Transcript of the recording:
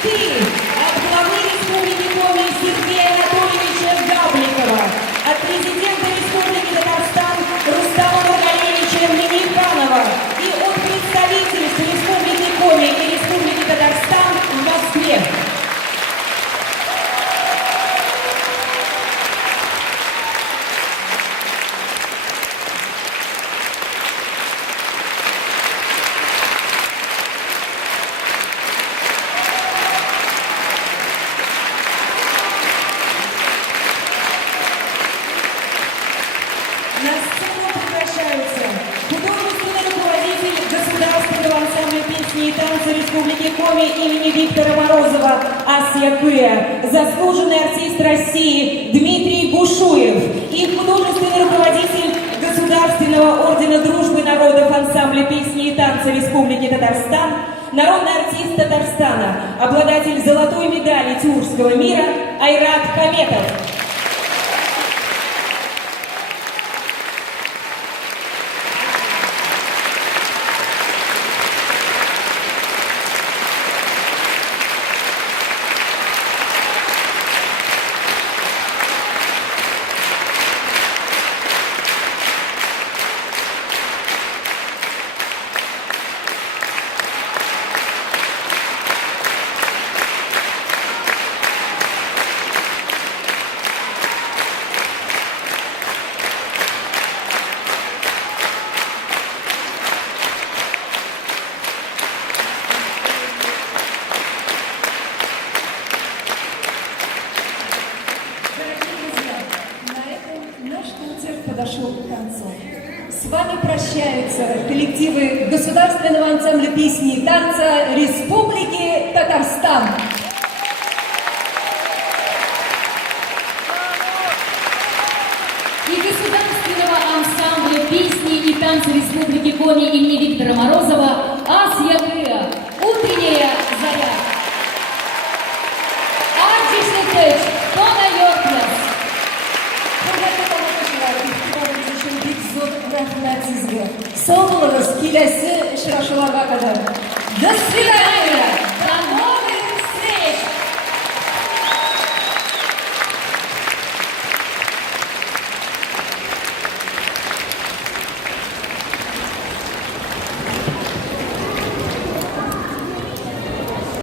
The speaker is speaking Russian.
цветы от главы Республики Коми Сергея Анатольевича Габликова, от президента Республики Татарстан Рустама Нургалиевича Миниханова и от представительств Республики Коми и Республики Татарстан в Москве. На сцену приглашаются художественный руководитель Государственного ансамбля песни и танца Республики Коми имени Виктора Морозова Асия Кыя, заслуженный артист России Дмитрий Бушуев и художественный руководитель Государственного ордена Дружбы народов ансамбля песни и танца Республики Татарстан, народный артист Татарстана, обладатель золотой медали Тюркского мира Айрат Хаметов. Подошел к концу. С вами прощаются коллективы Государственного ансамбля песни и танца Республики Татарстан. И Государственного ансамбля песни и танца Республики Коми имени Виктора Морозова